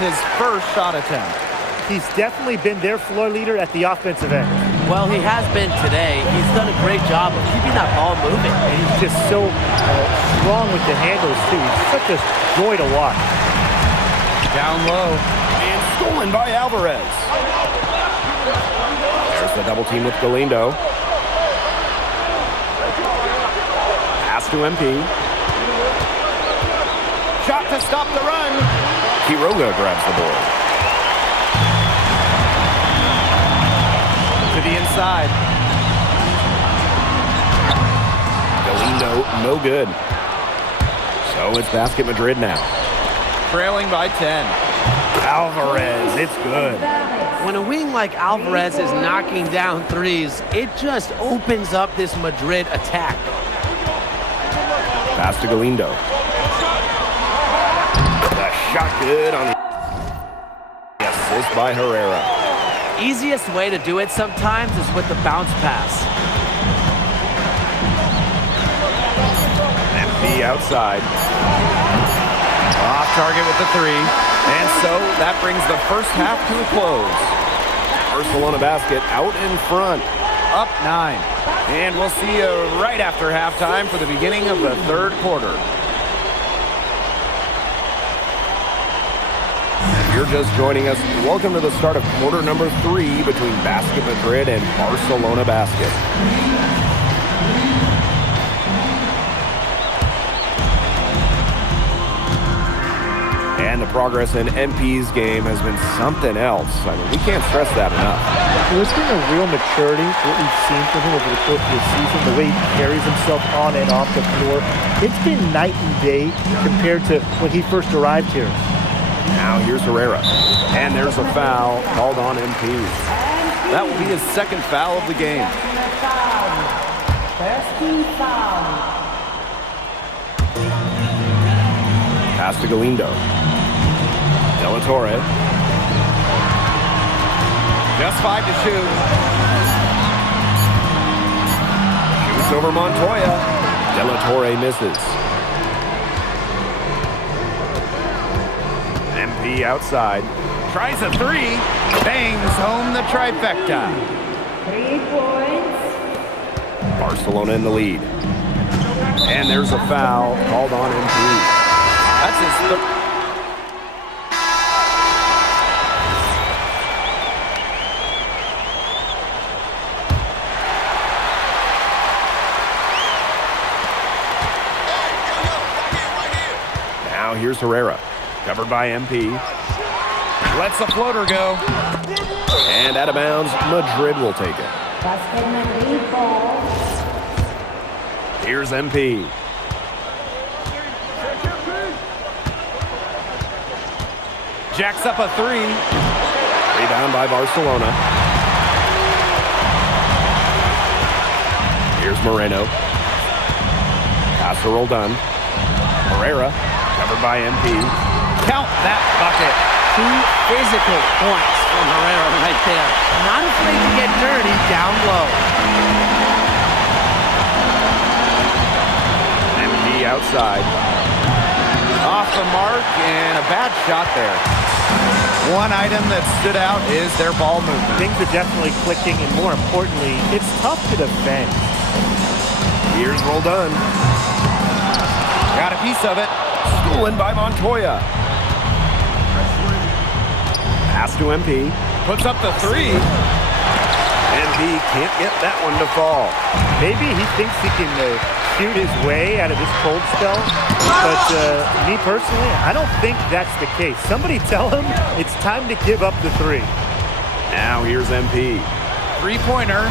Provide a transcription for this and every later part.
his first shot attempt. He's definitely been their floor leader at the offensive end. Well, he has been today. He's done a great job of keeping that ball moving. And he's just so strong with the handles, too. He's such a joy to watch. Down low. And stolen by Alvarez. There's the double team with Galindo. Pass to MP. Shot to stop the run. Quiroga grabs the board. To the inside. Galindo, no good. So it's Basket Madrid now. Trailing by 10. Alvarez, it's good. When a wing like Alvarez is knocking down threes, it just opens up this Madrid attack. Pass to Galindo. The shot good on the assist by Herrera. Easiest way to do it sometimes is with the bounce pass. MP outside. Off target with the three. And so that brings the first half to a close. Barcelona Basket out in front. Up 9. And we'll see you right after halftime for the beginning of the third quarter. If you're just joining us, welcome to the start of quarter number 3 between Basket Madrid and Barcelona Basket. And the progress in MP's game has been something else. I mean, we can't stress that enough. There's been a real maturity, what we've seen from him over the course of the season, the way he carries himself on and off the floor. It's been night and day compared to when he first arrived here. Now here's Herrera. And there's a foul called on MP. That will be his second foul of the game. Pass to Galindo. De La Torre. Just 5 to shoot. Shoots over Montoya. De La Torre misses. MP outside. Tries a three. Bangs home the trifecta. 3 points. Barcelona in the lead. And there's a foul called on MP. That's his third. Now here's Herrera. Covered by MP. Lets the floater go. And out of bounds, Madrid will take it. Basket Madrid ball. Here's MP. Jacks up a three. Rebound by Barcelona. Here's Moreno. Pass to Roldan. Herrera, covered by MP. Count that bucket. 2 physical points from Herrera right there. Not afraid to get dirty down low. MP outside. Off the mark and a bad shot there. One item that stood out is their ball movement. Things are definitely clicking, and more importantly, it's tough to defend. Here's Roldan. Got a piece of it. Stolen by Montoya. Pass to MP. Puts up the three. MP can't get that one to fall. Maybe he thinks he can shoot his way out of this cold spell, but me personally, I don't think that's the case. Somebody tell him it's time to give up the three. Now here's MP. Three-pointer.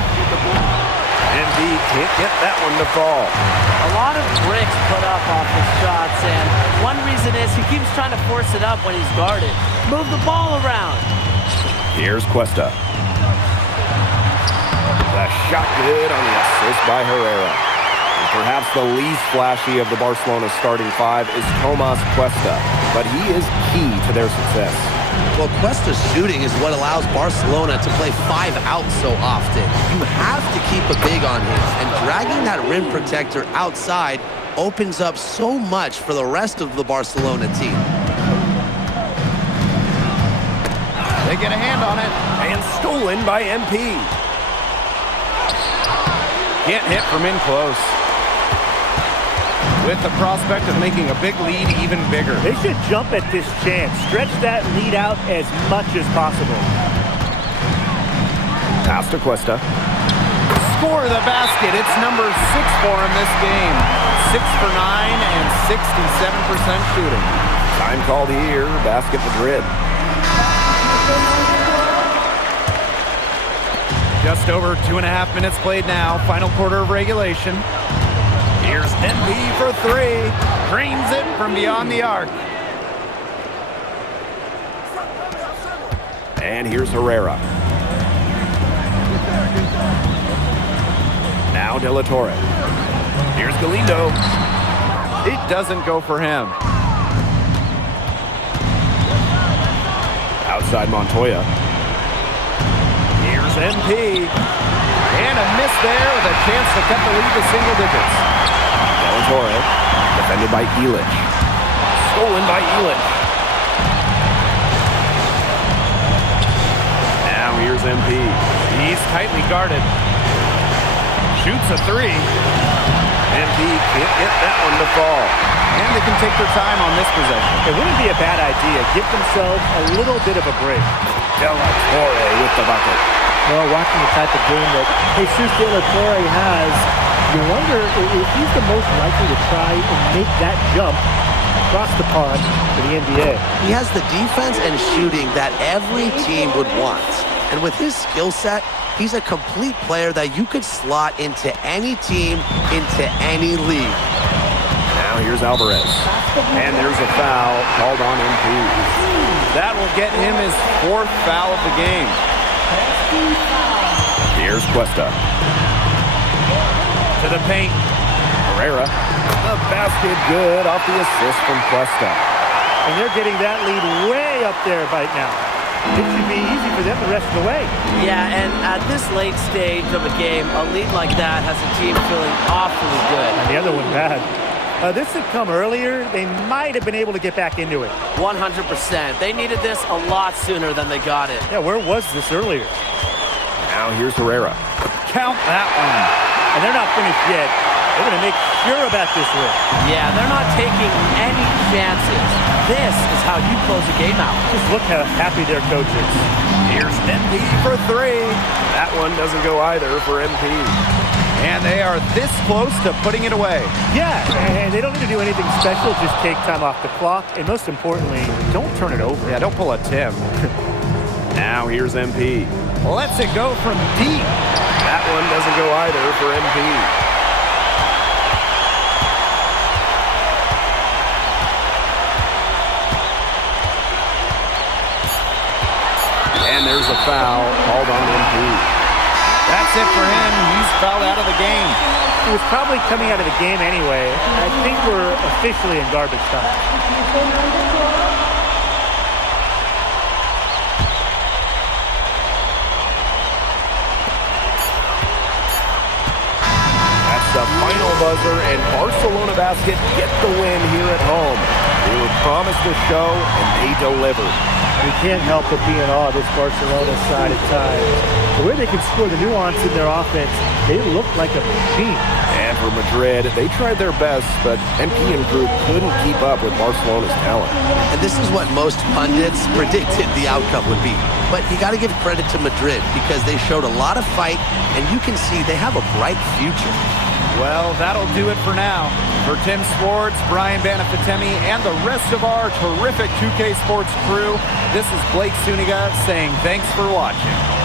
MP can't get that one to fall. A lot of bricks put up off his shots, and one reason is he keeps trying to force it up when he's guarded. Move the ball around. Here's Cuesta. The shot good on the assist by Herrera. And perhaps the least flashy of the Barcelona starting 5 is Tomas Cuesta, but he is key to their success. Well, Cuesta's shooting is what allows Barcelona to play 5 out so often. You have to keep a big on him, and dragging that rim protector outside opens up so much for the rest of the Barcelona team. They get a hand on it. And stolen by MP. Can't hit from in close. With the prospect of making a big lead even bigger. They should jump at this chance. Stretch that lead out as much as possible. Pass to Cuesta. Score the basket. It's number 6 for him this game. 6 for 9 and 67% shooting. Time called here. Basket Madrid. Just over 2.5 minutes played now. Final quarter of regulation. Here's NB for 3. Drains it from beyond the arc. And here's Herrera. Now De La Torre. Here's Galindo. It doesn't go for him. Outside Montoya. Here's MP. And a miss there with a chance to cut the lead to single digits. De La Torre. Defended by Elich. Stolen by Elich. Now here's MP. He's tightly guarded. Shoots a 3. MP can't get that one to fall. And they can take their time on this possession. It wouldn't be a bad idea. Give themselves a little bit of a break. De La Torre with the bucket. Well, watching the type of game that Jesus De La Torre has, you wonder if he's the most likely to try and make that jump across the pond to the NBA. He has the defense and shooting that every team would want. And with his skill set, he's a complete player that you could slot into any team, into any league. Now here's Alvarez. And there's a foul called on MP. That will get him his 4th foul of the game. Here's Cuesta. To the paint. Herrera. The basket good off the assist from Cuesta. And they're getting that lead way up there right now. It should be easy for them the rest of the way. Yeah, and at this late stage of a game, a lead like that has a team feeling awfully good. And the other one bad. This had come earlier. They might have been able to get back into it. 100%. They needed this a lot sooner than they got it. Yeah, where was this earlier? Now here's Herrera. Count that one. And they're not finished yet. They're going to make sure about this one. Yeah, they're not taking any chances. This is how you close a game out. Just look how happy their coach is. Here's MP for 3. That one doesn't go either for MP. And they are this close to putting it away. Yeah, and they don't need to do anything special. Just take time off the clock. And most importantly, don't turn it over. Yeah, don't pull a Tim. Now here's MP. Lets it go from deep. That one doesn't go either for MP. And there's a foul called on MP. That's it for him. He's fouled out of the game. He was probably coming out of the game anyway. I think we're officially in garbage time. That's the final buzzer, and Barcelona Basket get the win here at home. They were promised a show, and they delivered. We can't help but be in awe of this Barcelona side at times. The way they can score, the nuance in their offense, they look like a machine. And for Madrid, they tried their best, but MP and group couldn't keep up with Barcelona's talent. And this is what most pundits predicted the outcome would be. But you got to give credit to Madrid because they showed a lot of fight, and you can see they have a bright future. Well, that'll do it for now. For Tim Swartz, Brian Banafitemi, and the rest of our terrific 2K Sports crew, this is Blake Suniga saying thanks for watching.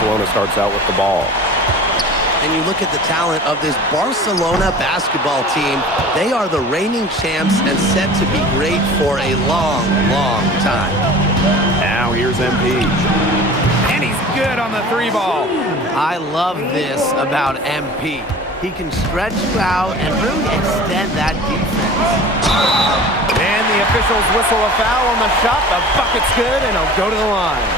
Barcelona starts out with the ball. And you look at the talent of this Barcelona basketball team. They are the reigning champs and set to be great for a long, long time. Now here's MP. And he's good on the three ball. I love this about MP. He can stretch you out and really extend that defense. And the officials whistle a foul on the shot. The bucket's good, and he'll go to the line.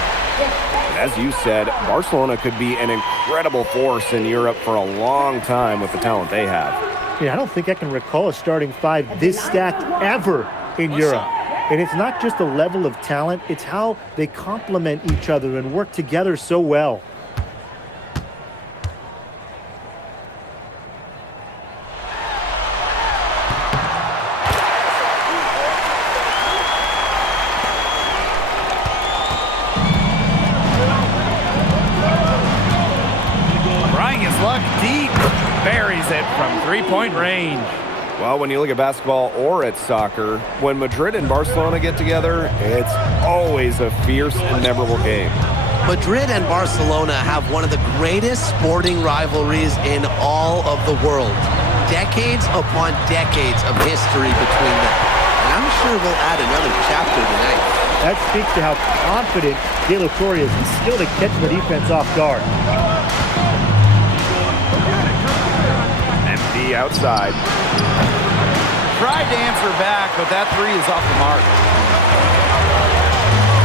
As you said, Barcelona could be an incredible force in Europe for a long time with the talent they have. Yeah, I don't think I can recall a starting five this stacked ever in Europe. And it's not just the level of talent, it's how they complement each other and work together so well. Deep, buries it from three-point range. Well, when you look at basketball or at soccer, when Madrid and Barcelona get together, it's always a fierce and memorable game. Madrid and Barcelona have one of the greatest sporting rivalries in all of the world. Decades upon decades of history between them. And I'm sure we'll add another chapter tonight. That speaks to how confident De La Torre is. He's skilled at catching the defense off guard. MP outside. Tried to answer back, but that three is off the mark.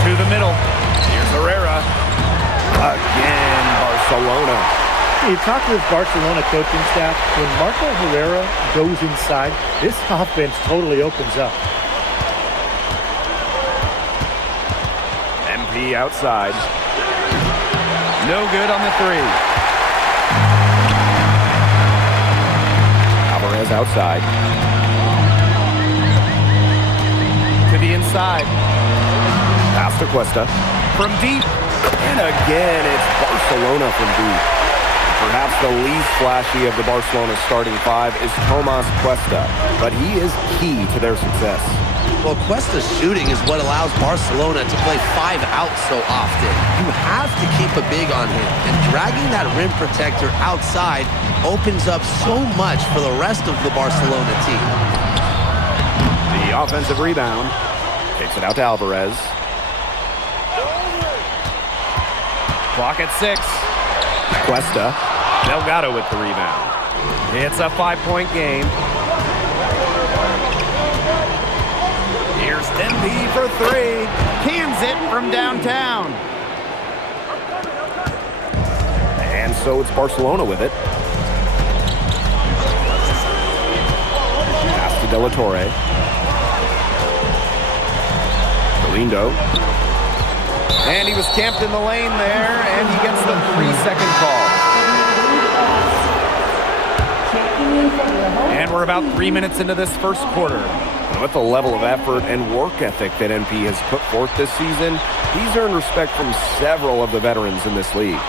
To the middle. Here's Herrera. Again, Barcelona. You talk to this Barcelona coaching staff, when Marco Herrera goes inside, this offense totally opens up. MP outside. No good on the three. Alvarez outside. To the inside. Pass to Cuesta. From deep. And again, it's Barcelona from deep. Perhaps the least flashy of the Barcelona starting five is Tomás Cuesta, but he is key to their success. Well, Cuesta's shooting is what allows Barcelona to play 5 out so often. You have to keep a big on him, and dragging that rim protector outside opens up so much for the rest of the Barcelona team. The offensive rebound. Takes it out to Alvarez. Clock at 6. Cuesta. Delgado with the rebound. It's a 5-point game. Here's MP for 3. Cans it from downtown. And so it's Barcelona with it. Pass to De La Torre. Galindo. And he was camped in the lane there, and he gets the 3-second call. And we're about 3 minutes into this first quarter. And with the level of effort and work ethic that MP has put forth this season, he's earned respect from several of the veterans in this league.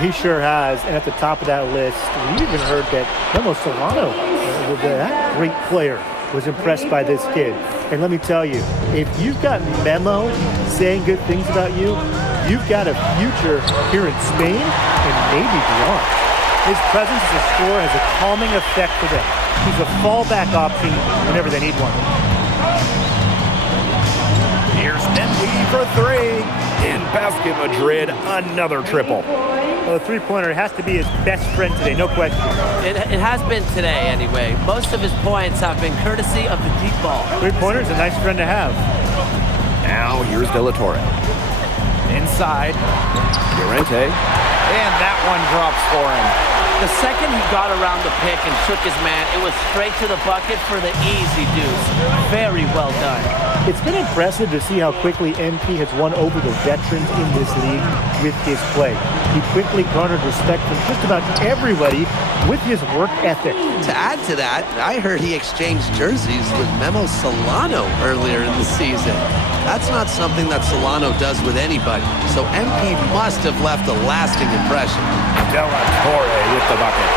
He sure has, and at the top of that list, we even heard that Memo Solano, that great player, was impressed by this kid. And let me tell you, if you've got Memo saying good things about you, you've got a future here in Spain and maybe beyond. His presence as a scorer has a calming effect for them. He's a fallback option whenever they need one. Here's MP for 3. In basket Madrid, another triple. Well, the three-pointer has to be his best friend today, no question. It has been today, anyway. Most of his points have been courtesy of the deep ball. Three-pointer is a nice friend to have. Now here's De La Torre. Inside. Llorente. And that one drops for him. The second he got around the pick and shook his man, it was straight to the bucket for the easy deuce. Very well done. It's been impressive to see how quickly MP has won over the veterans in this league with his play. He quickly garnered respect from just about everybody with his work ethic. To add to that, I heard he exchanged jerseys with Memo Solano earlier in the season. That's not something that Solano does with anybody, so MP must have left a lasting impression. De La Torre with the bucket.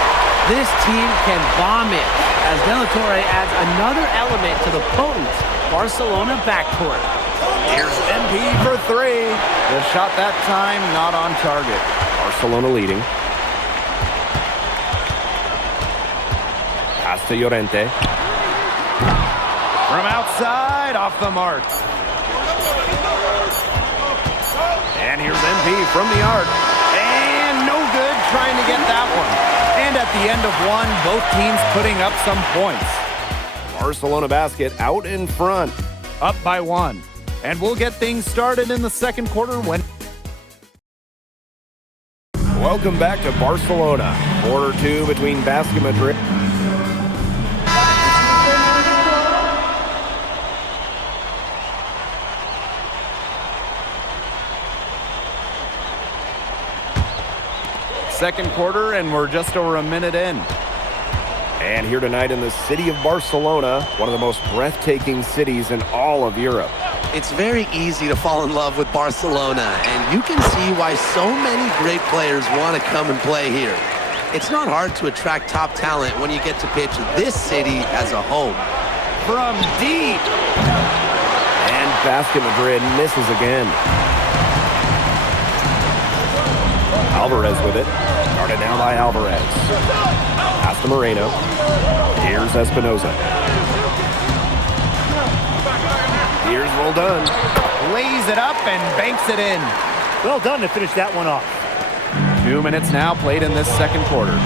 This team can bomb it as De La Torre adds another element to the potent Barcelona backcourt. Here's MP for 3. The shot that time not on target. Barcelona leading. Pass to Llorente. From outside, off the mark. And here's MP from the arc. And no good trying to get that one. And at the end of one, both teams putting up some points. Barcelona basket out in front. Up by one. And we'll get things started in the second quarter when... Welcome back to Barcelona. Quarter 2 between Basket Madrid. Second quarter, and we're just over a minute in. And here tonight in the city of Barcelona, one of the most breathtaking cities in all of Europe. It's very easy to fall in love with Barcelona, and you can see why so many great players want to come and play here. It's not hard to attract top talent when you get to pitch this city as a home. From deep. And Basket Madrid misses again. Alvarez with it. Started down by Alvarez. Pass to Moreno. Here's Espinoza. Here's Roldan. Lays it up and banks it in. Well done to finish that one off. 2 minutes now played in this second quarter.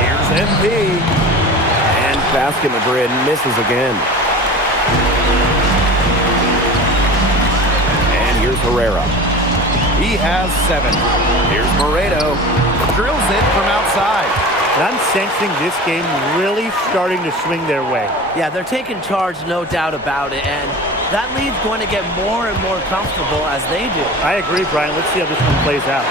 Here's MP. And Basket Madrid misses again. And here's Herrera. He has 7. Here's Moreno. Drills it from outside. And I'm sensing this game really starting to swing their way. Yeah, they're taking charge, no doubt about it, and that lead's going to get more and more comfortable as they do. I agree, Brian. Let's see how this one plays out.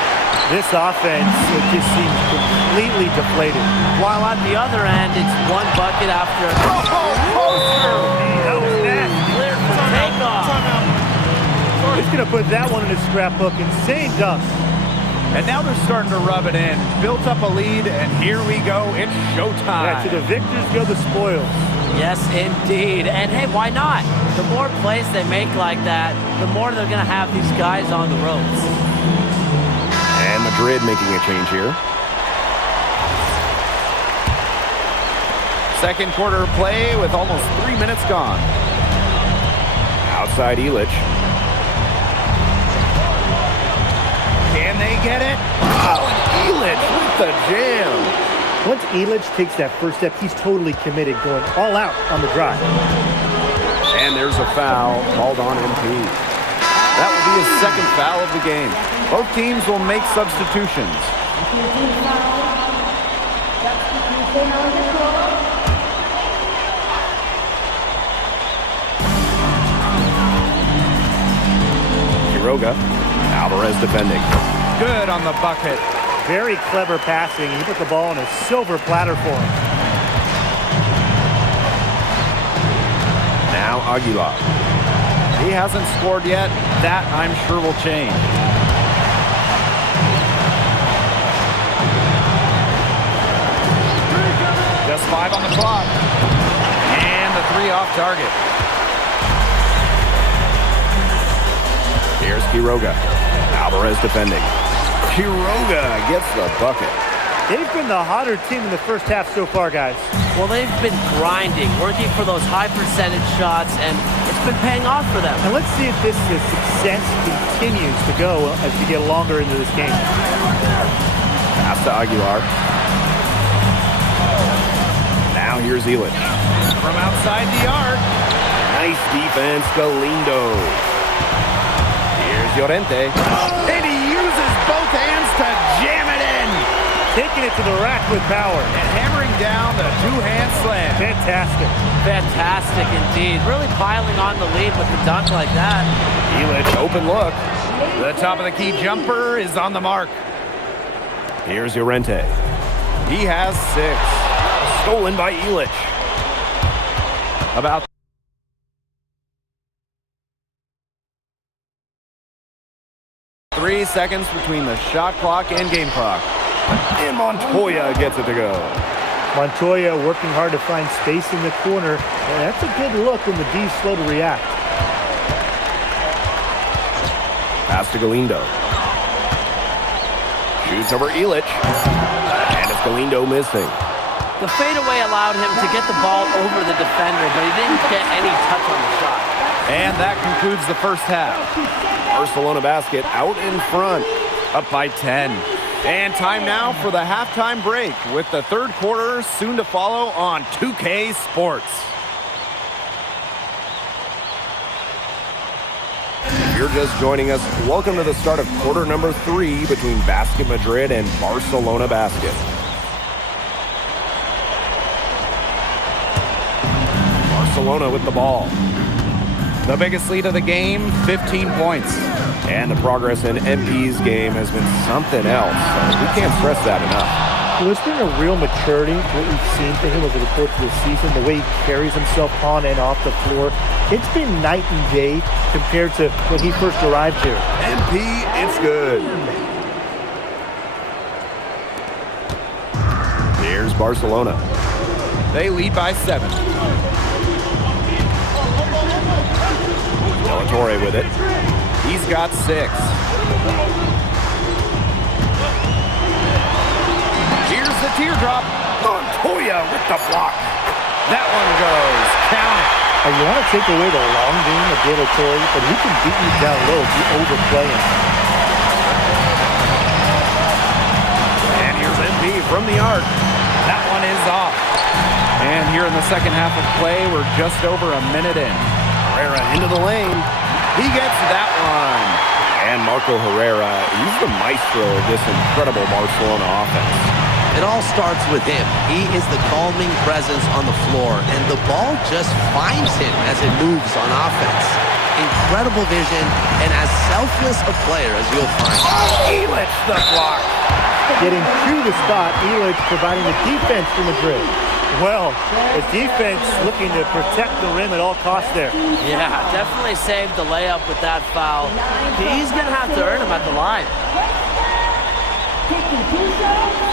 This offense, it just seems completely deflated. While at the other end, it's one bucket after another. That was nasty. Clear for takeoff. He's going to put that one in his scrapbook. Insane dunk. And now they're starting to rub it in. Built up a lead, and here we go. It's showtime. Yeah, to the victors go the spoils. Yes, indeed. And hey, why not? The more plays they make like that, the more they're going to have these guys on the ropes. And Madrid making a change here. Second quarter play with almost 3 minutes gone. Outside Illich. Can they get it? Oh, and Illich with the jam. Once Illich takes that first step, he's totally committed, going all out on the drive. And there's a foul called on MP. That will be his second foul of the game. Both teams will make substitutions. Substitution on the floor. Quiroga. Alvarez defending. Good on the bucket. Very clever passing. He put the ball on a silver platter for him. Now Aguilar. He hasn't scored yet. That, I'm sure, will change. Just 5 on the clock. And the 3 off target. Here's Quiroga. Alvarez defending. Quiroga gets the bucket. They've been the hotter team in the first half so far, guys. Well, they've been grinding, working for those high percentage shots, and it's been paying off for them. And let's see if this success continues to go as we get longer into this game. Pass to Aguilar. Now here's Illich. From outside the arc. Nice defense, Galindo. Here's Llorente. And he uses both hands to jam it in. Taking it to the rack with power. And hammering down the 2-hand slam. Fantastic. Fantastic indeed. Really piling on the lead with the dunk like that. Illich, open look. The top of the key jumper is on the mark. Here's Llorente. He has 6. Stolen by Illich. About 3 seconds between the shot clock and game clock. And Montoya gets it to go. Montoya working hard to find space in the corner. And that's a good look when the D's slow to react. Pass to Galindo. Shoots over Illich. And it's Galindo missing. The fadeaway allowed him to get the ball over the defender, but he didn't get any touch on the shot. And that concludes the first half. Barcelona basket out in front. Up by 10. And time now for the halftime break with the third quarter soon to follow on 2K Sports. If you're just joining us, welcome to the start of quarter number 3 between Basket Madrid and Barcelona Basket. Barcelona with the ball. The biggest lead of the game, 15 points. And the progress in MP's game has been something else. We can't stress that enough. Well, there's been a real maturity to what we've seen from him over the course of the season, the way he carries himself on and off the floor. It's been night and day compared to when he first arrived here. MP, it's good. Here's Barcelona. They lead by 7. Del Torre with it. He's got 6. Here's the teardrop. Montoya with the block. That one goes. Count it. You want to take away the long game of De La Torre, but he can beat you down low if you overplay him. And here's MP from the arc. That one is off. And here in the second half of play, we're just over a minute in. Herrera into the lane. He gets that one. And Marco Herrera, he's the maestro of this incredible Barcelona offense. It all starts with him. He is the calming presence on the floor, and the ball just finds him as it moves on offense. Incredible vision, and as selfless a player as you'll find. Illich the block. Getting to the spot, Illich providing the defense for Madrid. Well, the defense looking to protect the rim at all costs there. Yeah, definitely saved the layup with that foul. He's going to have to earn him at the line. Taking 2 shots.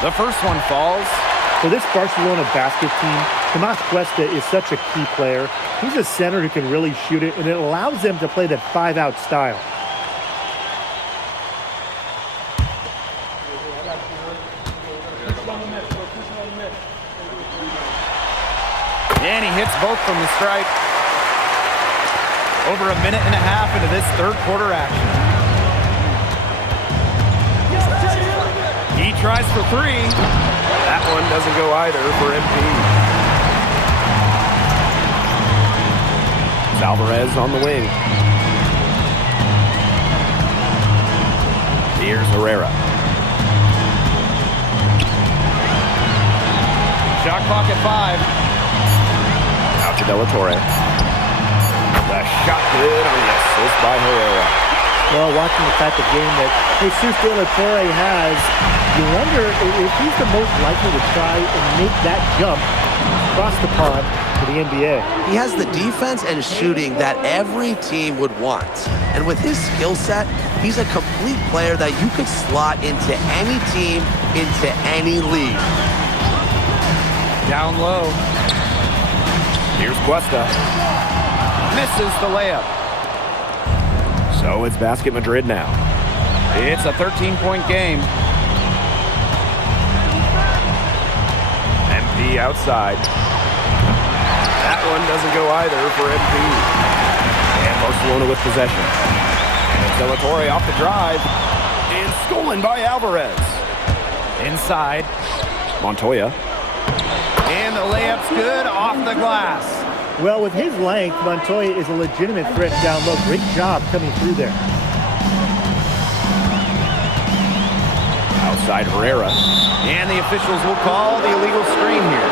The first one falls. For this Barcelona basket team, Tomas Cuesta is such a key player. He's a center who can really shoot it, and it allows them to play that 5-out style. And he hits both from the stripe. Over a minute and a half into this third quarter action. He tries for three. That one doesn't go either for MP. It's Alvarez on the wing. Here's Herrera. Shot clock at 5. Out to De La Torre. The shot good on the assist by Herrera. Well, watching the type of game that Jesus De La Torre has, you wonder if he's the most likely to try and make that jump across the pond to the NBA. He has the defense and shooting that every team would want. And with his skill set, he's a complete player that you could slot into any team, into any league. Down low. Here's Cuesta. Misses the layup. So it's Basket Madrid now. It's a 13-point game. MP outside. That one doesn't go either for MP. And Barcelona with possession. De La Torre off the drive. And stolen by Alvarez. Inside. Montoya. And the layup's good off the glass. Well, with his length, Montoya is a legitimate threat down low. Great job coming through there. Outside Herrera. And the officials will call the illegal screen here.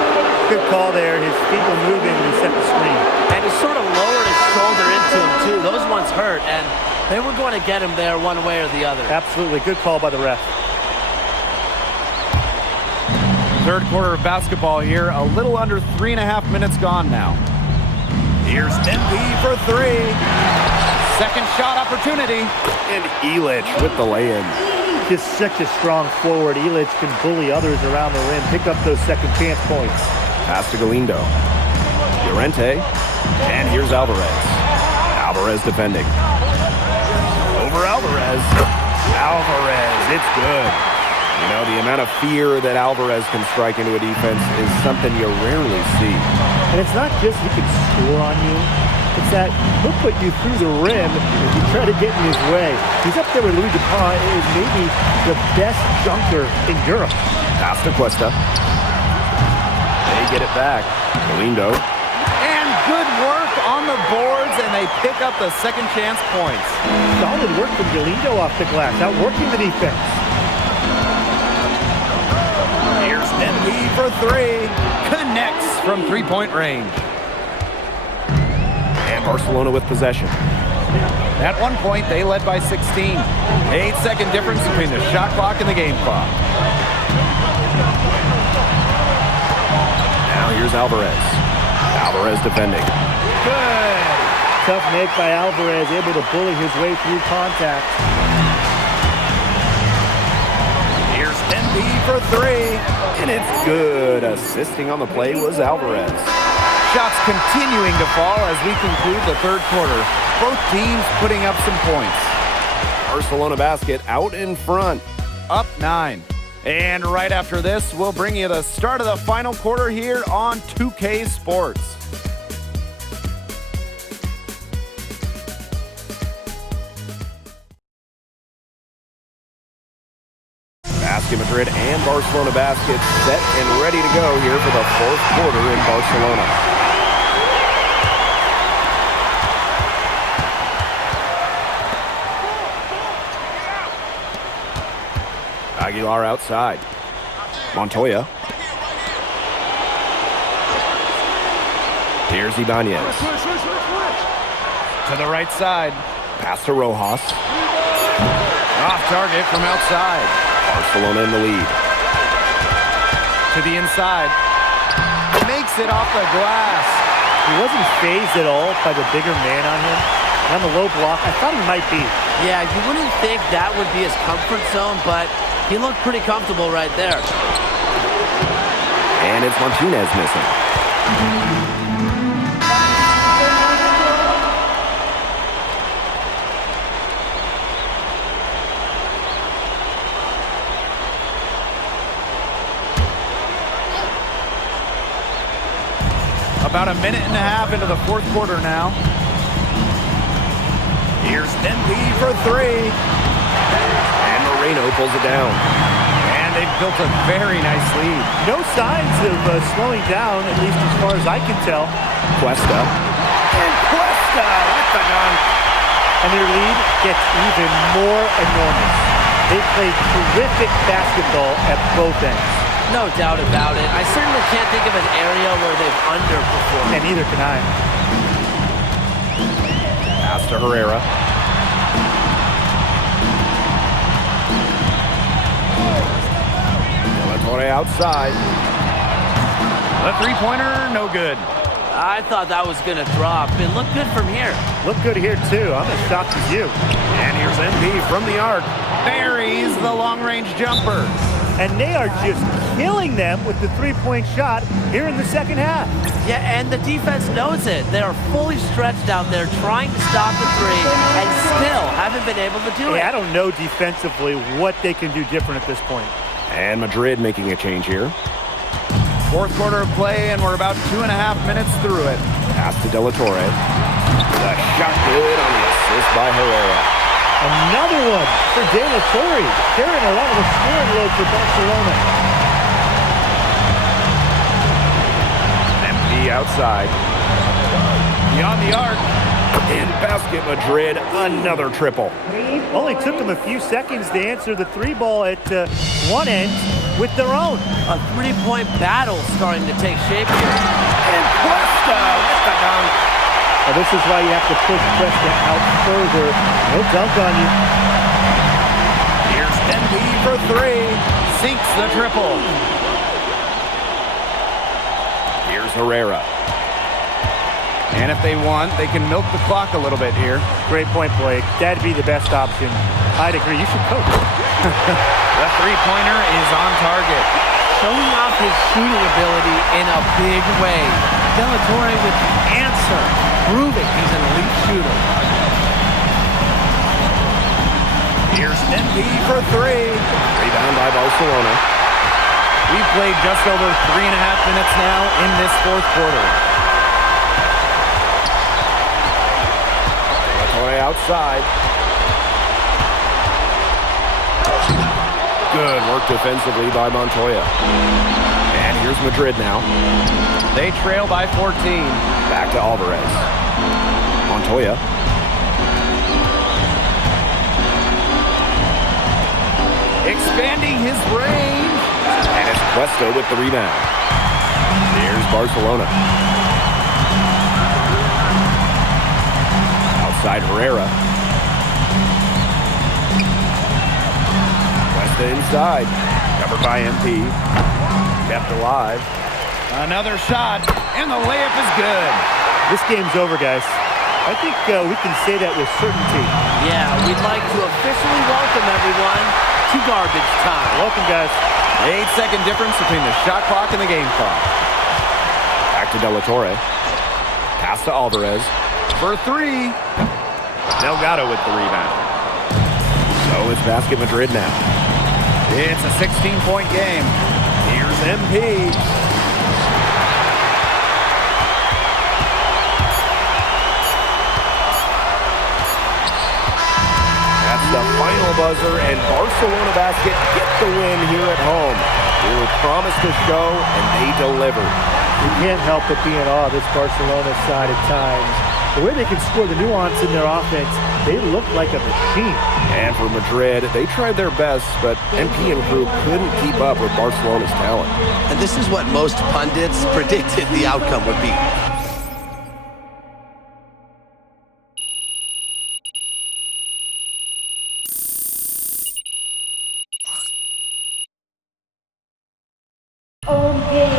Good call there. His feet were moving when he set the screen. And he sort of lowered his shoulder into him, too. Those ones hurt, and they were going to get him there one way or the other. Absolutely. Good call by the ref. Third quarter of basketball here. A little under 3.5 minutes gone now. Here's MP for three. Second shot opportunity. And Illich with the lay-in. Just such a strong forward. Illich can bully others around the rim, pick up those second chance points. Pass to Galindo. Llorente. And here's Alvarez. Alvarez defending. Over Alvarez. Alvarez, it's good. You know, the amount of fear that Alvarez can strike into a defense is something you rarely see. And it's not just he can score on you. It's that he'll put you through the rim if you try to get in his way. He's up there with Louis Dupont, is maybe the best junker in Europe. Pass to Cuesta. They get it back. Galindo. And good work on the boards, and they pick up the second chance points. Solid work from Galindo off the glass, outworking the defense. Here's MP for three. Connects from three-point range. And Barcelona with possession. At one point, they led by 16. 8-second difference between the shot clock and the game clock. Now here's Alvarez. Alvarez defending. Good. Tough make by Alvarez, able to bully his way through contact. Here's MP for three. And it's good. Assisting on the play was Alvarez. Shots continuing to fall as we conclude the third quarter. Both teams putting up some points. Barcelona Basket out in front. Up 9. And right after this, we'll bring you the start of the final quarter here on 2K Sports. Basket Madrid and Barcelona Basket set and ready to go here for the fourth quarter in Barcelona. Aguilar outside. Montoya. Here's Ibanez. To the right side. Pass to Rojas. Off target from outside. Barcelona in the lead. To the inside. Makes it off the glass. He wasn't phased at all by the bigger man on him. And on the low block, I thought he might be. Yeah, you wouldn't think that would be his comfort zone, but he looked pretty comfortable right there. And it's Martinez missing. About a minute and a half into the fourth quarter now. Here's Denby for three. And Moreno pulls it down. And they've built a very nice lead. No signs of slowing down, at least as far as I can tell. Cuesta. And Cuesta with the dunk. And their lead gets even more enormous. They play terrific basketball at both ends. No doubt about it. I certainly can't think of an area where they've underperformed. And neither can I. Pass to Herrera. Delatore outside. The three-pointer, no good. I thought that was going to drop. It looked good from here. Look good here, too. I'm as shocked as you. And here's MP from the arc. Buries the long-range jumper. And they are just killing them with the three-point shot here in the second half. Yeah, and the defense knows it. They are fully stretched out there trying to stop the three and still haven't been able to do it. I don't know defensively what they can do different at this point. And Madrid making a change here. Fourth quarter of play, and we're about 2.5 minutes through it. Pass to Delatore. The shot good on the assist by Herrera. Another one for De La Torre, carrying a lot of the scoring load for Barcelona. MP outside. Beyond the arc. In basket Madrid, another triple. Only took them a few seconds to answer the three ball at one end with their own. A three-point battle starting to take shape here. And Cuesta with the dunk. Now this is why you have to push Cuesta out further. He'll dunk on you. Here's Denby for three. Sinks the triple. Here's Herrera. And if they want, they can milk the clock a little bit here. Great point, Blake. That'd be the best option. I'd agree. You should coach. The three-pointer is on target. Showing off his shooting ability in a big way. Delatore with the answer, proving he's an elite shooter. Here's Denby for three. Rebound by Barcelona. We've played just over 3.5 minutes now in this fourth quarter. Delatore outside. Good work defensively by Montoya. And here's Madrid now. They trail by 14. Back to Alvarez. Montoya. Expanding his range. And it's Cuesta with the rebound. Here's Barcelona. Outside Herrera. Cuesta inside. Covered by MP. Kept alive. Another shot, and the layup is good. This game's over, guys. I think we can say that with certainty. Yeah, we'd like to officially welcome everyone to garbage time. Welcome, guys. 8-second difference between the shot clock and the game clock. Back to Delatore. Pass to Alvarez. For three. Delgado with the rebound. So it's basket Madrid now. It's a 16-point game. Here's MP. That's the final buzzer, and Barcelona Basket get the win here at home. They were promised a show, and they delivered. You can't help but be in awe of this Barcelona side at times. The way they can score, the nuance in their offense, they look like a machine. And for Madrid, they tried their best, but MP and crew couldn't keep up with Barcelona's talent. And this is what most pundits predicted the outcome would be. Home game.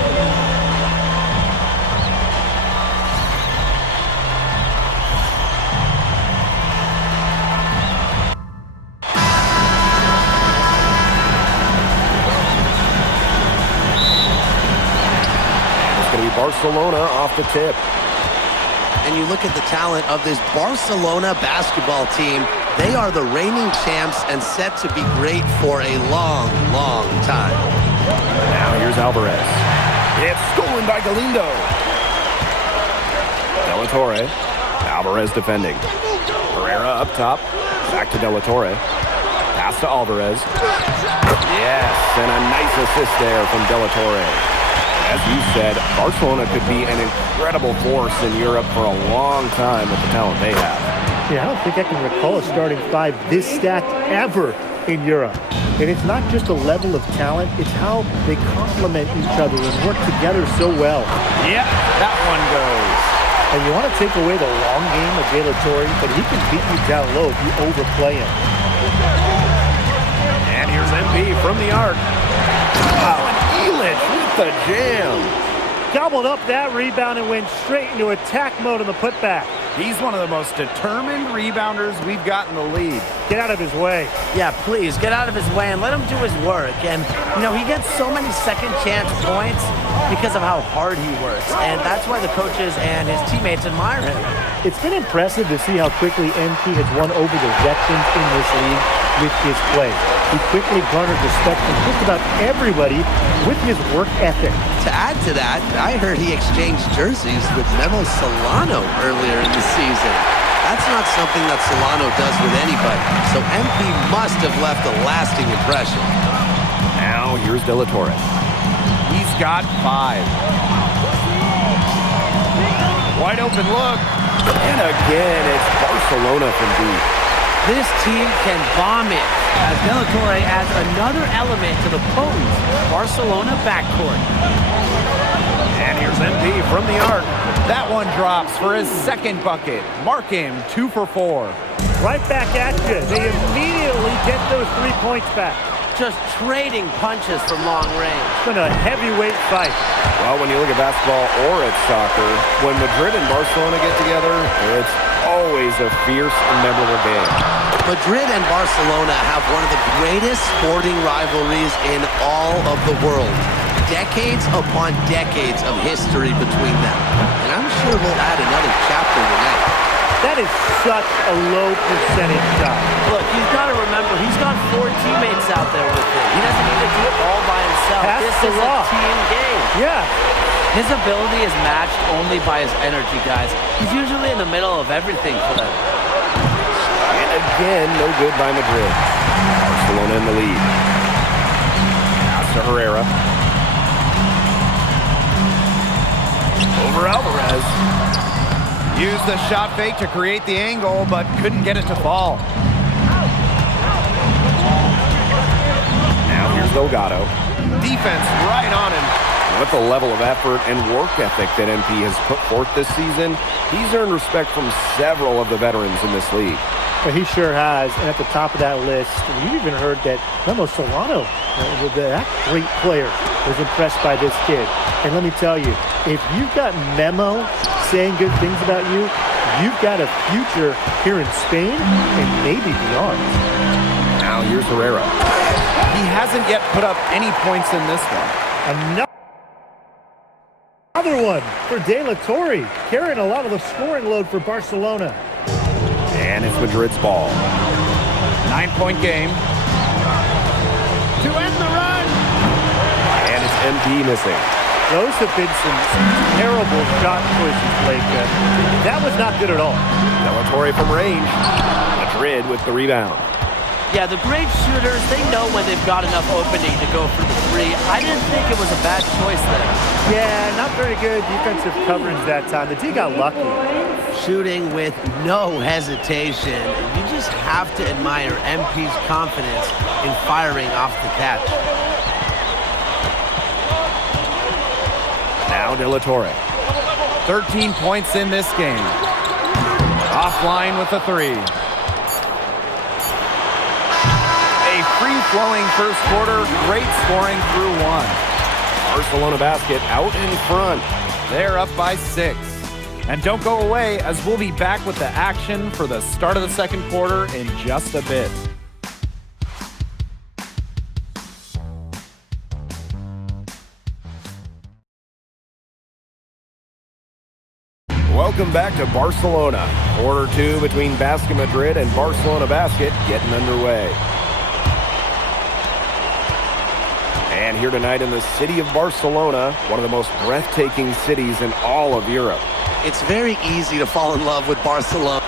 It's going to be Barcelona off the tip. And you look at the talent of this Barcelona basketball team. They are the reigning champs and set to be great for a long, long time. Now here's Alvarez. It's stolen by Galindo. De La Torre. Alvarez defending. Herrera up top. Back to De La Torre. Pass to Alvarez. Yes, and a nice assist there from De La Torre. As you said, Barcelona could be an incredible force in Europe for a long time with the talent they have. Yeah, I don't think I can recall a starting five this stacked ever in Europe. And it's not just a level of talent, it's how they complement each other and work together so well. Yep, that one goes. And you want to take away the long game of De La Torre, but he can beat you down low if you overplay him. And here's MP from the arc. Oh, and Illich with the jam. Gobbled up that rebound and went straight into attack mode on the putback. He's one of the most determined rebounders we've got in the league. Get out of his way. Yeah, please, get out of his way and let him do his work. And, you know, he gets so many second chance points because of how hard he works. And that's why the coaches and his teammates admire him. It's been impressive to see how quickly MP has won over the veterans in this league with his play. He quickly garnered respect from just about everybody with his work ethic. To add to that, I heard he exchanged jerseys with Memo Solano earlier in the season. That's not something that Solano does with anybody, so MP must have left a lasting impression. Now here's De La Torre. He's got 5. Wide open look. And again, it's Barcelona from deep. This team can bomb it as De La Torre adds another element to the potent Barcelona backcourt. And here's MP from the arc. That one drops for his second bucket. Mark him 2 for 4. Right back at you. They immediately get those 3 points back. Just trading punches from long range. It's been a heavyweight fight. Well, when you look at basketball or at soccer, when Madrid and Barcelona get together, it's always a fierce and memorable game. Madrid and Barcelona have one of the greatest sporting rivalries in all of the world. Decades upon decades of history between them. And I'm sure we'll add another chapter tonight. That is such a low percentage shot. Look, he's got to remember, he's got 4 teammates out there with him. He doesn't need to do it all by himself. Pass This the is rock. a team game. Yeah. His ability is matched only by his energy, guys. He's usually in the middle of everything for them. And again, no good by Madrid. Barcelona in the lead. Pass to Herrera. Over Alvarez. Used the shot fake to create the angle, but couldn't get it to fall. Now here's Delgado. Defense right on him. With the level of effort and work ethic that MP has put forth this season, he's earned respect from several of the veterans in this league. Well, he sure has. And at the top of that list, we even heard that Memo Solano, that great player, was impressed by this kid. And let me tell you, if you've got Memo saying good things about you, you've got a future here in Spain and maybe beyond. Now here's Herrera. He hasn't yet put up any points in this one. Another one for De La Torre, carrying a lot of the scoring load for Barcelona. And it's Madrid's ball. 9-point game. To end the run. And it's MP missing. Those have been some terrible shot choices, Blake. That was not good at all. De La Torre from range. Madrid with the rebound. Yeah, the great shooters, they know when they've got enough opening to go for the 3. I didn't think it was a bad choice there. Yeah, not very good defensive coverage that time. The D got lucky. Shooting with no hesitation. You just have to admire MP's confidence in firing off the catch. Now De La Torre. 13 points in this game. Offline with the 3. A free-flowing first quarter, great scoring through 1. Barcelona basket out in front. They're up by 6. And don't go away, as we'll be back with the action for the start of the second quarter in just a bit. Welcome back to Barcelona. Quarter 2 between Basket Madrid and Barcelona Basket getting underway. And here tonight in the city of Barcelona, one of the most breathtaking cities in all of Europe. It's very easy to fall in love with Barcelona.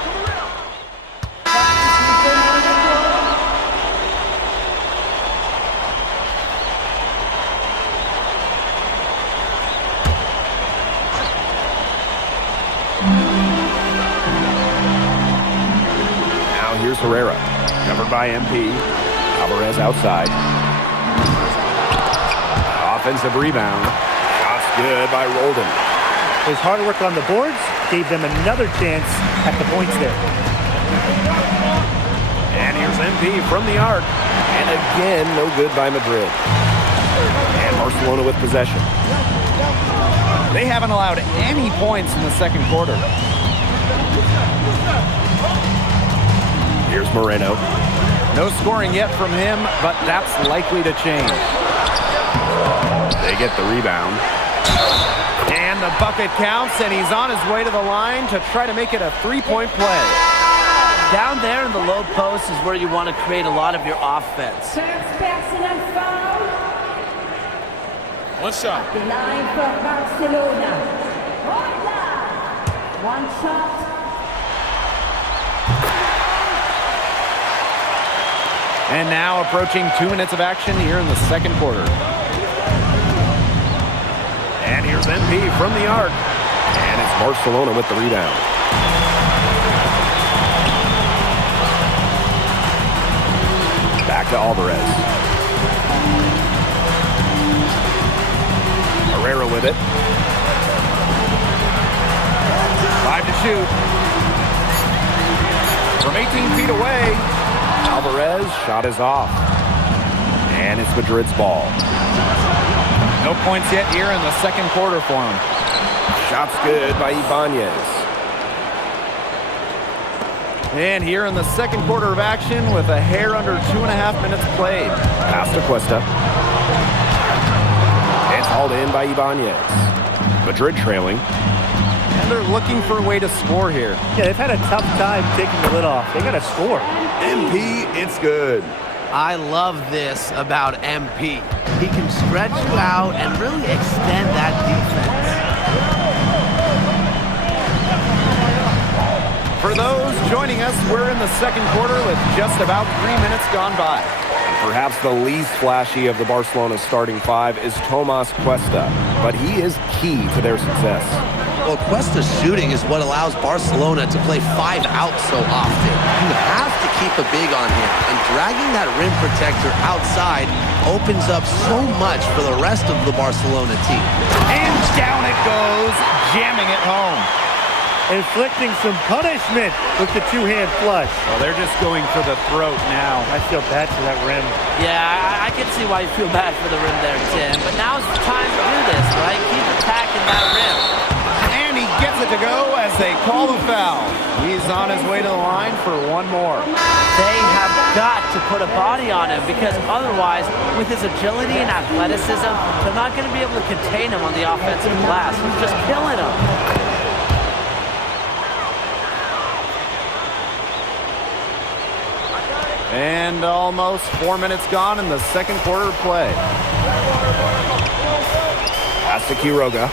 Now here's Herrera. Covered by MP. Alvarez outside. Offensive rebound. Shots good by Roldan. His hard work on the boards gave them another chance at the points there. And here's MP from the arc. And again, no good by Madrid. And Barcelona with possession. They haven't allowed any points in the second quarter. Here's Moreno. No scoring yet from him, but that's likely to change. They get the rebound. And the bucket counts, and he's on his way to the line to try to make it a three-point play. Down there in the low post is where you want to create a lot of your offense. First personal foul. One shot. The line for Barcelona. One shot. And now approaching 2 minutes of action here in the second quarter. And here's MP from the arc. And it's Barcelona with the rebound. Back to Alvarez. Herrera with it. 5 to shoot. From 18 feet away. Alvarez shot is off. And it's Madrid's ball. No points yet here in the second quarter for him. Shots good by Ibanez. And here in the second quarter of action with a hair under 2.5 minutes played. Pass to Cuesta. It's hauled in by Ibanez. Madrid trailing. And they're looking for a way to score here. Yeah, they've had a tough time taking the lid off. They got to score. MP, it's good. I love this about MP. He can stretch you out and really extend that defense. For those joining us, we're in the second quarter with just about 3 minutes gone by. Perhaps the least flashy of the Barcelona starting five is Tomas Cuesta, but he is key to their success. Well, Cuesta's shooting is what allows Barcelona to play 5 out so often. You have to keep a big on him, and dragging that rim protector outside opens up so much for the rest of the Barcelona team. And down it goes, jamming it home. Inflicting some punishment with the two-hand flush. Well, they're just going for the throat now. I feel bad for that rim. Yeah, I can see why you feel bad for the rim there, Tim. But now's the time to do this, right? Keep attacking that rim. And he gets it to go as they call the foul. He's on his way to the line for one more. They have got to put a body on him because otherwise, with his agility and athleticism, they're not going to be able to contain him on the offensive glass. He's just killing him. And almost 4 minutes gone in the second quarter of play. Pass to Quiroga.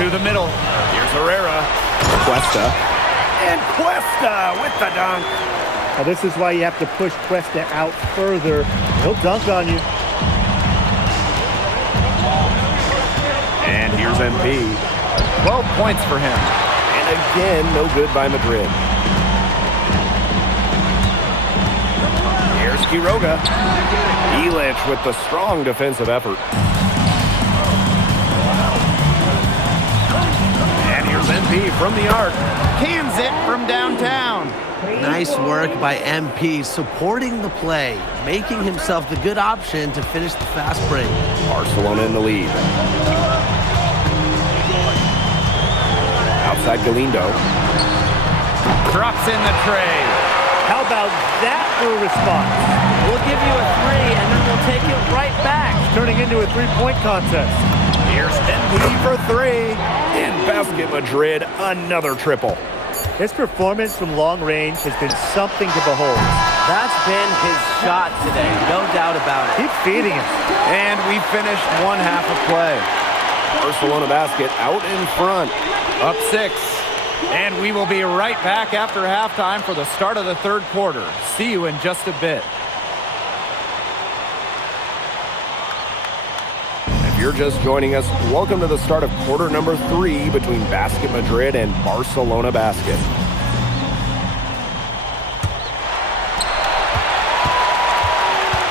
To the middle. Here's Herrera. Cuesta. And Cuesta with the dunk. Now, this is why you have to push Cuesta out further. He'll dunk on you. And here's MP. 12 points for him. And again, no good by Madrid. Here's Quiroga. Elic with the strong defensive effort. And here's MP from the arc. Cans it from downtown. Nice work by MP supporting the play, making himself the good option to finish the fast break. Barcelona in the lead. Outside Galindo. Drops in the tray. How about that for a response? We'll give you a 3, and then we'll take it right back. Turning into a three-point contest. Here's MP for 3. In basket Madrid, another triple. His performance from long range has been something to behold. That's been his shot today, no doubt about it. Keep feeding him. And we finished one half of play. Barcelona basket out in front. Up 6. And we will be right back after halftime for the start of the third quarter. See you in just a bit. If you're just joining us, welcome to the start of quarter number 3 between Basket Madrid and Barcelona Basket.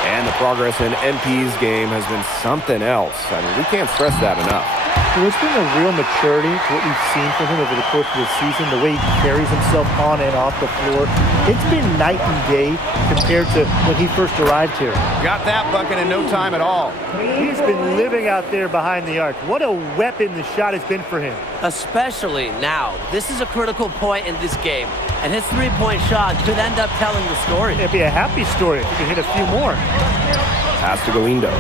And the progress in MP's game has been something else. I mean, we can't stress that enough. There's been a real maturity to what we've seen from him over the course of the season, the way he carries himself on and off the floor. It's been night and day compared to when he first arrived here. Got that bucket in no time at all. He's been living out there behind the arc. What a weapon the shot has been for him. Especially now. This is a critical point in this game, and his three-point shot could end up telling the story. It'd be a happy story if he could hit a few more. Pass to Galindo.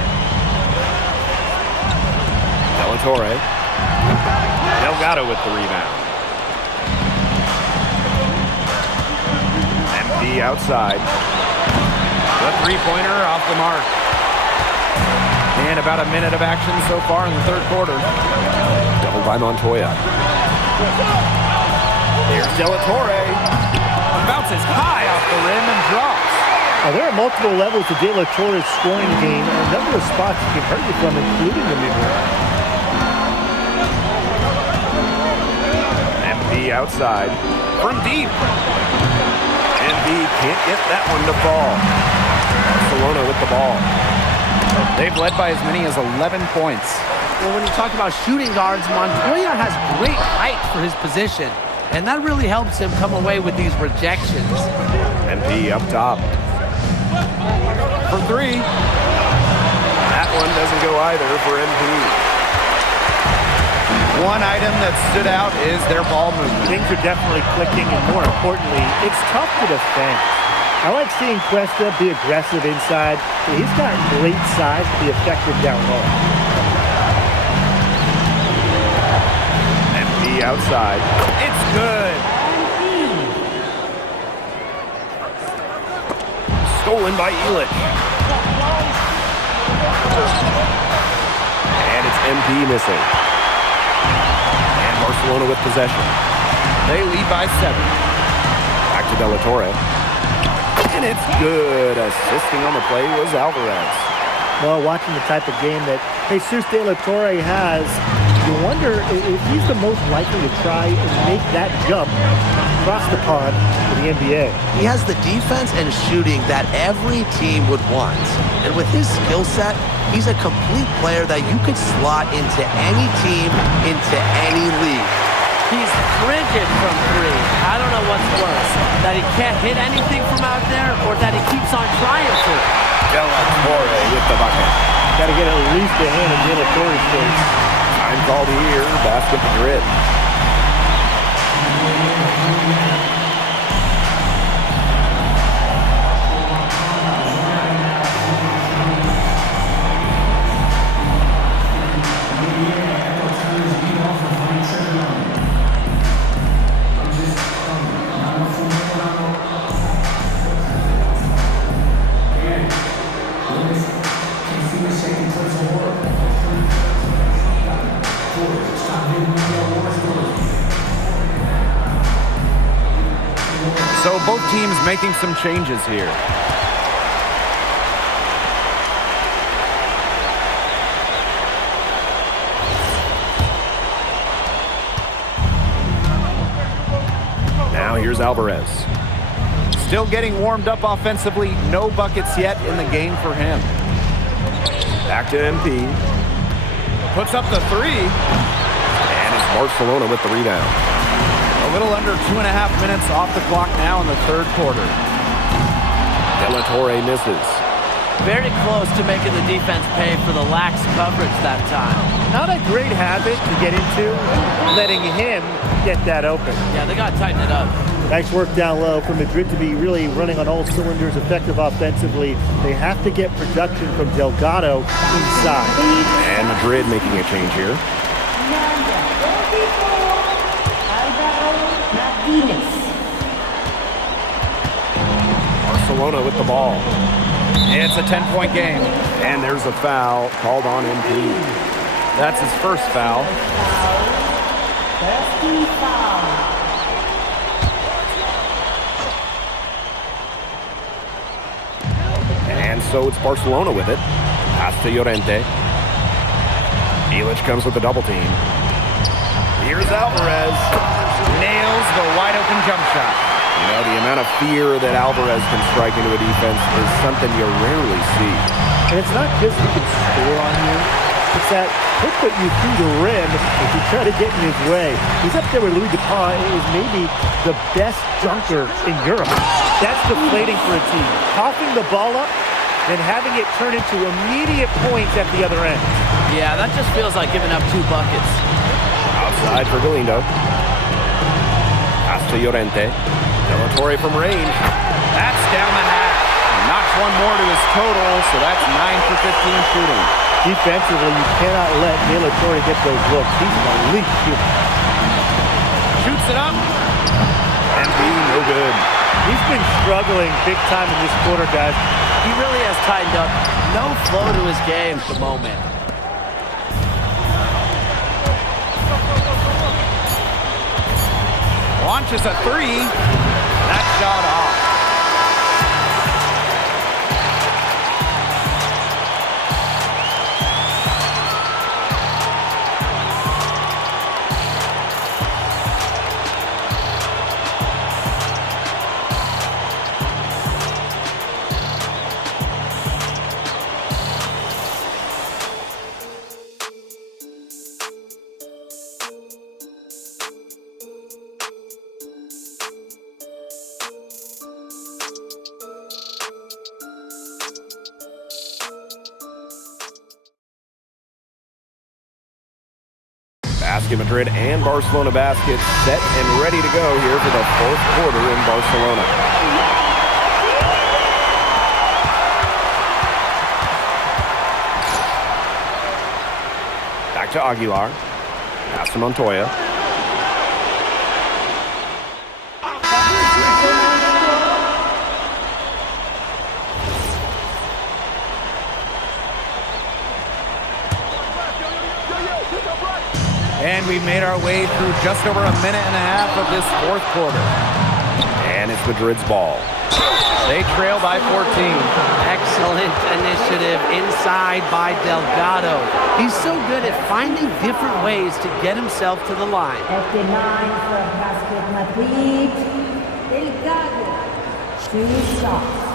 De La Torre. Delgado with the rebound. MP outside. The three-pointer off the mark. And about a minute of action so far in the third quarter. Doubled by Montoya. Here's De La Torre. Bounces high off the rim and drops. Now, there are multiple levels to De La Torre's scoring game, and a number of spots he can hurt you from, including the mid-range. MP outside. From deep. MP can't get that one to fall. Barcelona with the ball. They've led by as many as 11 points. Well, when you talk about shooting guards, Montoya has great height for his position, and that really helps him come away with these rejections. MP up top. For 3. That one doesn't go either for MP. One item that stood out is their ball movement. Things are definitely clicking, and more importantly, it's tough to defend. I like seeing Cuesta be aggressive inside, but he's got great size to be effective down low. MP outside. It's good. Stolen by Illich. And it's MP missing. And Barcelona with possession. They lead by 7. Back to De La Torre. And it's good. Assisting on the play was Alvarez. Well, watching the type of game that Jesus De La Torre has, you wonder if he's the most likely to try and make that jump across the pond to the NBA. He has the defense and shooting that every team would want. And with his skill set, he's a complete player that you could slot into any team, into any league. He's frigid from 3. I don't know what's worse, that he can't hit anything from out there or that he keeps on trying to. De La Torre with the bucket. Got to get at least a hand in De La Torre's face. Time called here, Basket Madrid. So both teams making some changes here. Now here's Alvarez. Still getting warmed up offensively. No buckets yet in the game for him. Back to MP. Puts up the 3. And it's Barcelona with the rebound. A little under 2.5 minutes off the clock now in the third quarter. De La Torre misses. Very close to making the defense pay for the lax coverage that time. Not a great habit to get into, letting him get that open. Yeah, they got to tighten it up. Nice work down low for Madrid to be really running on all cylinders, effective offensively. They have to get production from Delgado inside. And Madrid making a change here. Barcelona with the ball. It's a 10-point game. And there's a foul called on MP. That's his first foul. team foul. And so it's Barcelona with it. Pass to Llorente. Ilic comes with the double team. Here's Alvarez. Nails the wide open jump shot. You know, the amount of fear that Alvarez can strike into a defense is something you rarely see. And it's not just he can score on you. It's that he'll put you through the rim if you try to get in his way. He's up there with Louis Dupont, is maybe the best dunker in Europe. That's deflating for a team. Coughing the ball up, then having it turn into immediate points at the other end. Yeah, that just feels like giving up 2 buckets. Outside for Galindo. Pass to Llorente. De La Torre from range. That's down the hat. Knocks one more to his total, so that's 9 for 15 shooting. Defensively, you cannot let De La Torre get those looks. He's an elite shooter. Shoots it up. And B, no good. He's been struggling big time in this quarter, guys. He really has tightened up. No flow to his game at the moment. Launches a 3. That shot off. Basket Madrid and Barcelona baskets set and ready to go here for the 4th quarter in Barcelona. Back to Aguilar. Pass to Montoya. And we've made our way through just over a minute and a half of this 4th quarter. And it's Madrid's ball. They trail by 14. Excellent initiative inside by Delgado. He's so good at finding different ways to get himself to the line. At the 9 for Basket Madrid, Delgado. 2 shots.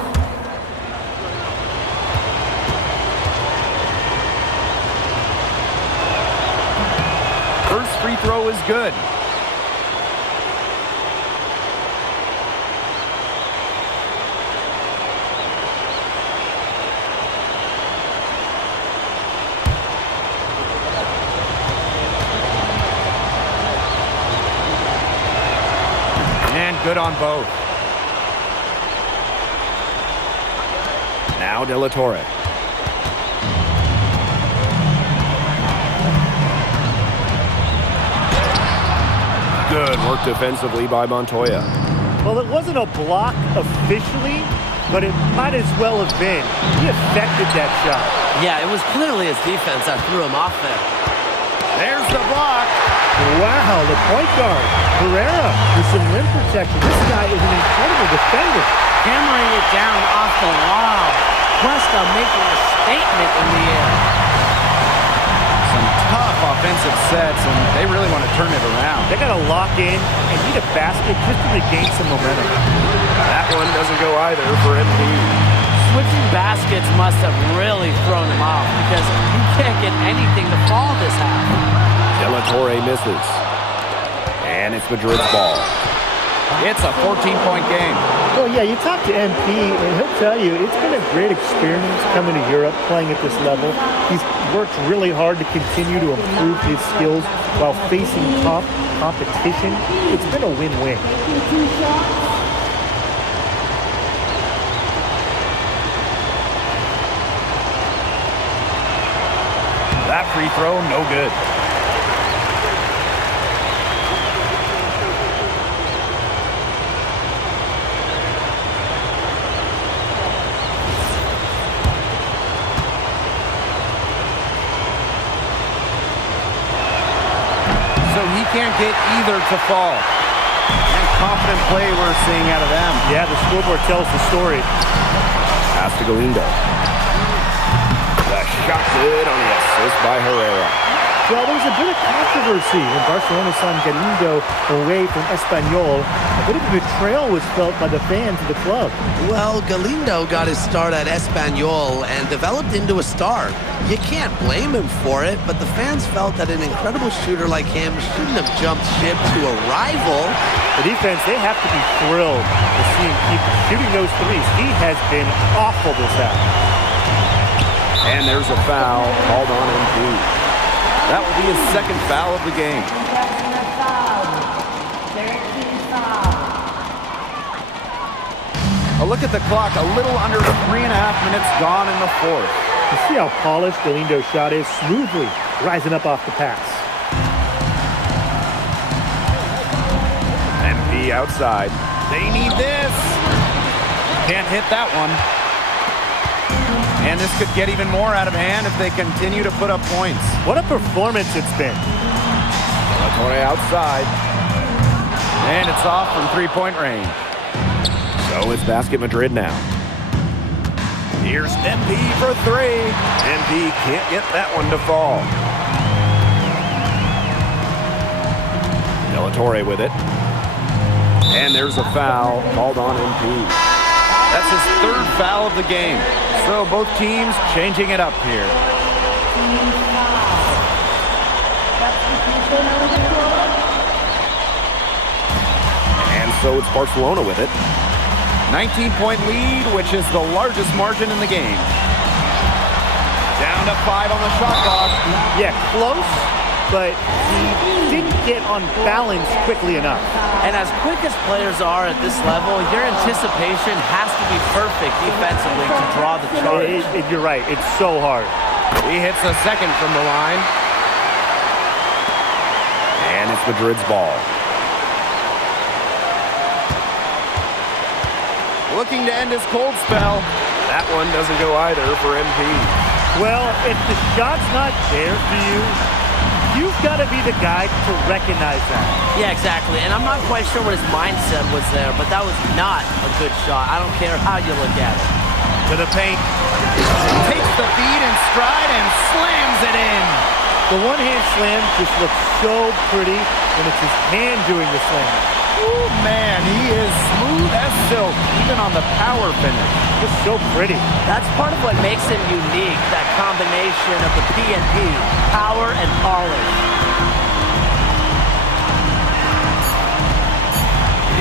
First free throw is good. And good on both. Now De La Torre. Good work defensively by Montoya. Well, it wasn't a block officially, but it might as well have been. He affected that shot. Yeah, it was clearly his defense that threw him off there. There's the block. Wow, the point guard, Herrera, with some rim protection. This guy is an incredible defender. Hammering it down off the wall. Cuesta making a statement in the air. Some tough offensive sets, and they really want to turn it around. They got to lock in and need a basket just to regain some momentum. That one doesn't go either for MP. Switching baskets must have really thrown him off because he can't get anything to fall this half. De La Torre misses. And it's Madrid's ball. It's a 14-point game. Well, yeah, you talk to MP, and he'll tell you it's been a great experience coming to Europe, playing at this level. He's worked really hard to continue to improve his skills while facing tough competition. It's been a win-win. 2 shots. That free throw, no good. can't get either to fall. And confident play we're seeing out of them. Yeah, the scoreboard tells the story. Pass to Galindo. The shot good on the assist by Herrera. Well, there was a bit of controversy when Barcelona signed Galindo away from Espanyol. A bit of a betrayal was felt by the fans of the club. Well, Galindo got his start at Espanyol and developed into a star. You can't blame him for it, but the fans felt that an incredible shooter like him shouldn't have jumped ship to a rival. The defense, they have to be thrilled to see him keep shooting those threes. He has been awful this half. And there's a foul called on MP. That will be his second foul of the game. Personal foul. 13 foul. A look at the clock, a little under 3.5 minutes gone in the fourth. You see how polished Galindo's shot is? Smoothly rising up off the pass. MP outside. They need this. Can't hit that one. And this could get even more out of hand if they continue to put up points. What a performance it's been. Torre outside. And it's off from three-point range. So it's Basket Madrid now. Here's MP for three. MP can't get that one to fall. De La Torre with it. And there's a foul called on MP. That's his third foul of the game. So both teams changing it up here. And so it's Barcelona with it. 19-point lead, which is the largest margin in the game. Down to 5 on the shot clock. Yeah, close, but he didn't get on balance quickly enough. And as quick as players are at this level, your anticipation has to be perfect defensively to draw the charge. You're right. It's so hard. He hits a second from the line. And it's Madrid's ball. Looking to end his cold spell. That one doesn't go either for MP. Well, if the shot's not there for you, you've got to be the guy to recognize that. Yeah, exactly. And I'm not quite sure what his mindset was there, but that was not a good shot. I don't care how you look at it. To the paint. Takes the feed in stride and slams it in. The one-hand slam just looks so pretty when it's his hand doing the slam. Ooh, man, he is smooth as silk, even on the power finish. Just so pretty. That's part of what makes him unique, that combination of the P&P, power and polish.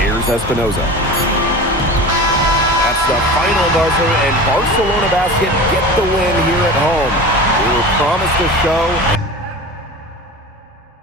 Here's Espinoza. That's the final buzzer, and Barcelona Basket get the win here at home. We were promised a show.